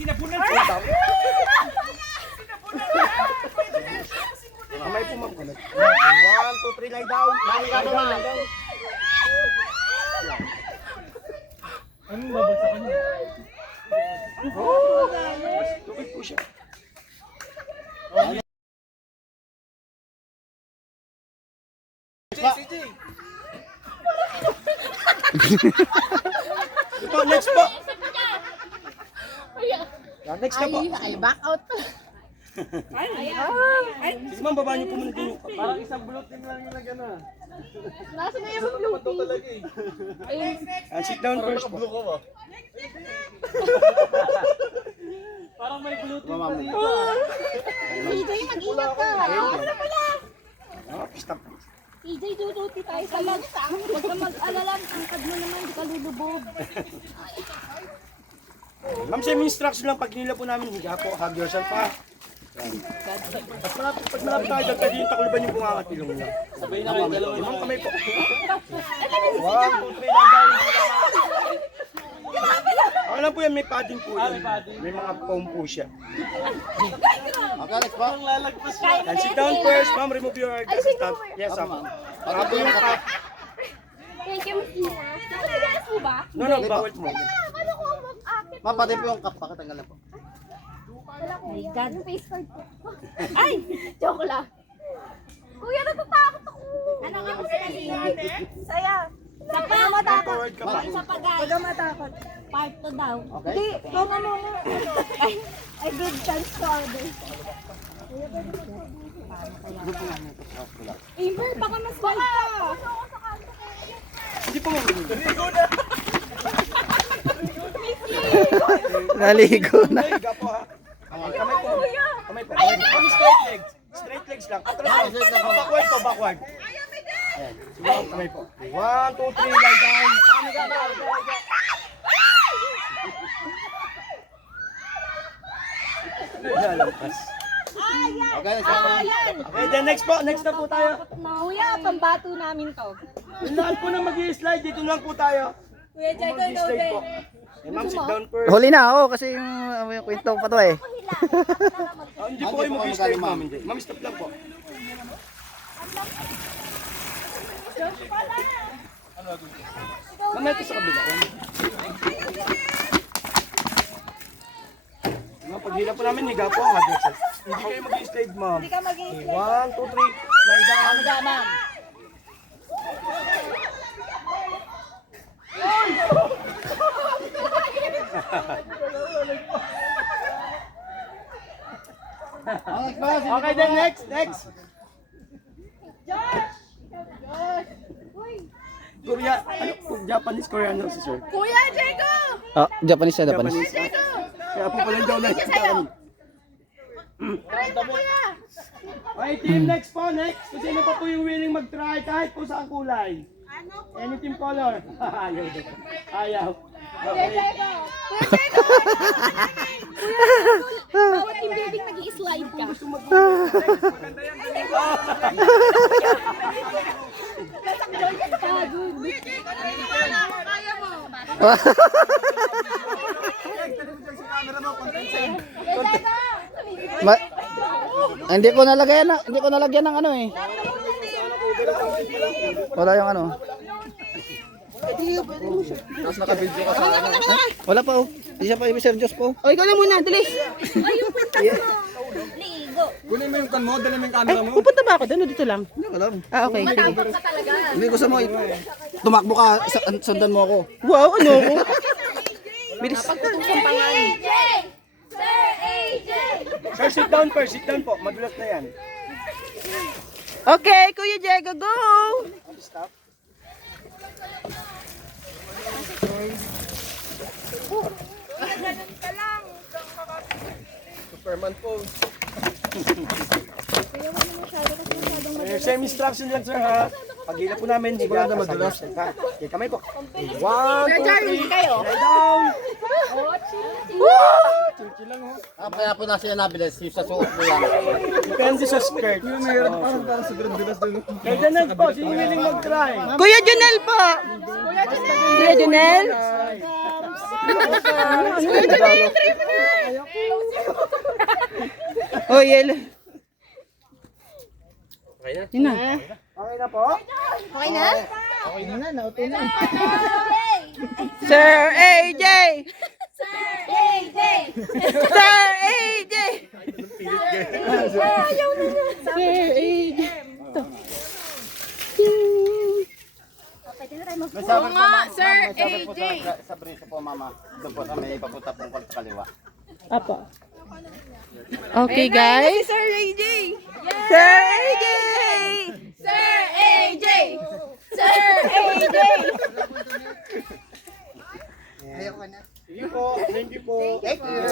Sinabunan po. Kamay po ma'am. 1, 2, 3, lie down. Lie down. Anong babagsakan niya? Tubig po siya. Ito, next po. Next na po. Ay, back out. Sige ma'am, baba niyo po muna din. Parang isang bulutin lang yung nagana. Nasa na yung blue. And sit down first po. Parang may bulutin pa rin. PJ, mag-ingat ka. Ano pala? Stop. PJ, duduti tayo sa lansa. Huwag ka mag-alala. Angkad mo naman, di ka lulubog. Ma'am, same instruction lang pag nila po namin, higa po, hug yourself pa. Pag malapit tayo, pwede yung takluban yung bunga at ilong lang. Sabay na kayo dalawa. Ma'am, kamay po. 1, 2, 3, lie down. Okay lang po yan, may padding po yan. May mga foam po siya. Okay, next po. Parang lalagpas siya. And sit down first, ma'am, remove your assistant. Yes, ma'am. Para po yung cup. Thank you, Messina. Nakaligas mo ba? No, bawal mo. Ano ko mag-akit? Mapatay po yung cup, pakatanggalan po. Wala ko. My God. Face card ko. Ay! Joke lang. Kuya, natatakot ako. Ano nga mo sinabi? Saya. Sa pagamatakot. Forward ka pa. Sa pagamatakot. Part 2 daw. Okay? Hindi. Ano. I give chance to others. Amber, baka mas wild ka. Hindi po ma'am. Naligo na. Higa po ha. Kamay po. Kamay po. Kami straight legs. Straight legs lang. Atras po. Backward po, backward. Ayan. Sige ma'am, kamay po. 1, 2, 3, lie down. Lalagpas. Okay, next po. Okay, then next po. Next na po tayo. Kuya, pambato namin to. Yung lahat po na mag-i-slide, dito lang po tayo. Kuya, check ko ikaw Mag-i-slide din. po. Eh ma'am, sit down first. Huli na ako kasi yung kwento pa to eh. Hindi po kayo mag-i-slide ma'am. Hindi. Ma'am, stop lang po. Ma'am, ito sa kabila. Ma'am, paghila po namin, higa po. Hindi kayo mag-i-slide ma'am. Hindi ka mag-i-slide. 1, 2, 3. Lie down. Okay, then next. Korea, Japanese, Koreano si sir. Kuya, Jaco! Oh, Japanese na Japanese. Kaya po pala daw lang. Okay, team, next po, next. Kung sino pa po yung willing mag-try kahit po saan kulay. Any team color. Ayaw. Ayaw. Okay. Bawat team building nag-i-slide ka. Hindi ko nalagyan ng ano eh. Wala yung ano. Tapos naka-video ka sa Wala pa oh. Hindi siya pa ibig Diyos po. O, ikaw na muna, dali. Ay, yung kwenta mo. Ligo. Kunin mo yung kan mo, dala mo yung camera mo. Pupunta ba ako doon o dito lang? Wala. Ah, okay. Matapang ka talaga. Hindi ko sa mo. Tumakbo ka, sundan mo ako. Wow, ano ako? Bilis. Sir AJ! Sir AJ! Sir, sit down first. Sit down po. Madulas na yan. Okay, Kuya Diego, go! Stop. Superman pose. Same instruction lang sir ha. Pag-hila po namin, higa na madulas. Okay, kamay po. 1, 2, 3. kayo. Lie down. Kaya po na siya nabilis, yung sa suot mo lang. Depende sa skirt. Yung mayroon parang sa gradulas doon. Kaya dyan po, sino willing mag-try? Kuya Junel po! Kuya Junel? Oh, yelo. Yun na. Okay na po? Okay na? Sir AJ! Sir AJ! Sir AJ! Ayaw na nga. Sir AJ! Pwede na tayo mag- Oo nga, Sir AJ. Sa briso po, mama. Doon po sa may papunta po sa kaliwa. Apo. Okay, guys. Sir AJ! Sir AJ! Sir AJ! Sir AJ! Sige po, thank you po. Thank you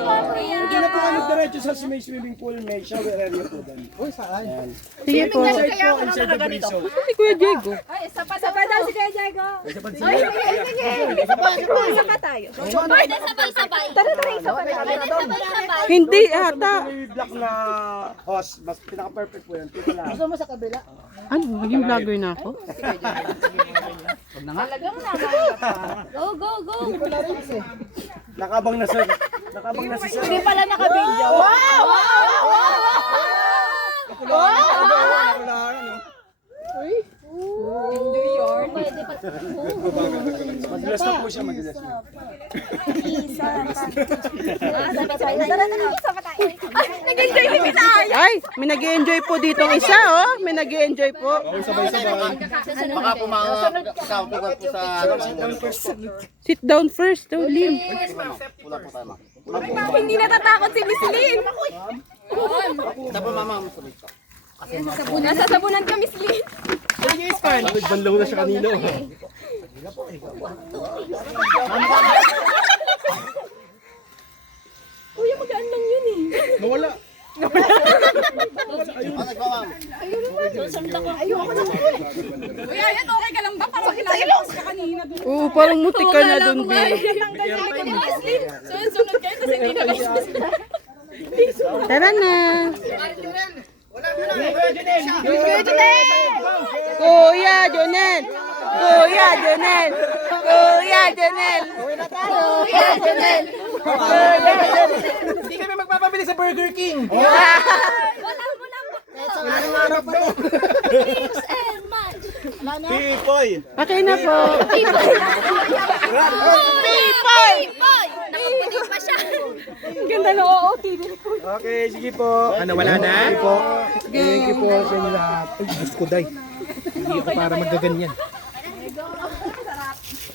po, kuya. Hindi na po kami diretso sa may swimming pool, may shower area po doon. Uy, saan? Sige po. Inside po, inside the breeze zone. Si Kuya Diego. Ay, isa pa daw si Kuya Diego. Isa pa Ay, sige. Isa pa tayo. Pwede sabay-sabay. Tara, isa pa tayo. Pwede sabay-sabay. Hindi ata. May black na host, mas pinaka-perfect po yun. Ito lang. Ano? Naging vlogger na ako? Talagang naman pa. Go, go, go. Nakabang na sir. Nakabang na si sir. Hindi pala nakabidyo. Wow! Enjoy yun. Pwede pa. Madulas na po siya, madulas na. Isa pa. Sabay-sabay. Tara, isa pa tayo. Nag-enjoy kami tayo. Ay, may nag-enjoy po dito isa, oh. May nag-enjoy po. Baka po makakautugan po sa... Sit down first, daw, Lim. Pula po tayo, ma'am. Hindi natatakot si Miss Lynn. Ito po, mama. Masunod ka. Nasa sabunan ka, Miss Lynn. Nagbanlaw na siya kanino. Kuya, magaan lang yun eh. Nawala. Ano ba, ma'am? Kuya, yan okay ka lang ba? Parang kinailaw ka kanina doon. Oo, parang mutik ka na dun, B. Sunod kayo, tapos hindi na kayo. Tara na. Kuya, Kuya Jonel! Kuya Jonel! Kuya Jonel! Kuya, Janel. Hindi kami magpapabili sa Burger King. Walang mo lang. Mix and match. Pipoy. Okay na po. Pipoy! Nakaputi pa siya. Ganda na OOT. Okay, sige po. Ano, wala na? Sige po. Thank you po sa inyo lahat. Ay, gusto ko, day. Hindi ako para magaganyan.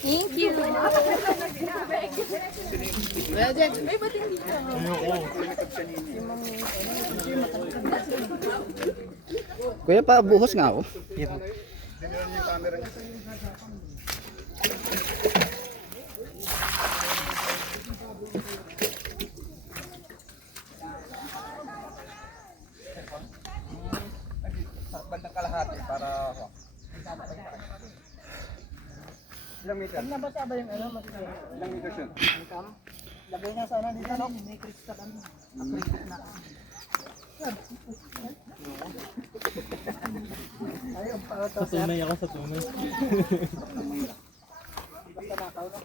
Thank you. Kuya, pa buhos nga ako. Bandang kalahati para... Ilang meter? Ano ba sa ba yung ano? Ilang meter siya? Lagay na sana dito, no? May kristal ano. Na. Ayun, para to. Sa tunay ako sa tunay. Basta nakaw, no?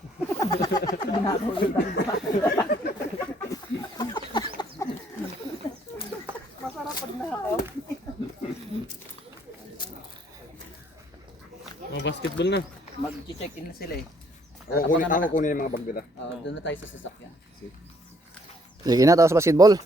Nakaw yung masarap pag nakaw. Basketball na. Mag-check-in na sila eh. Ako kunin yung mga bag nila. Doon na tayo sa sasakyan. Sige na, tapos basketball.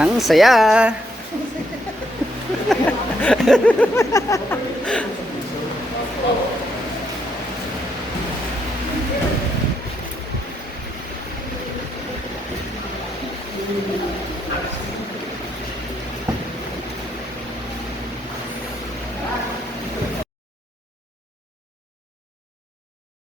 Ang saya.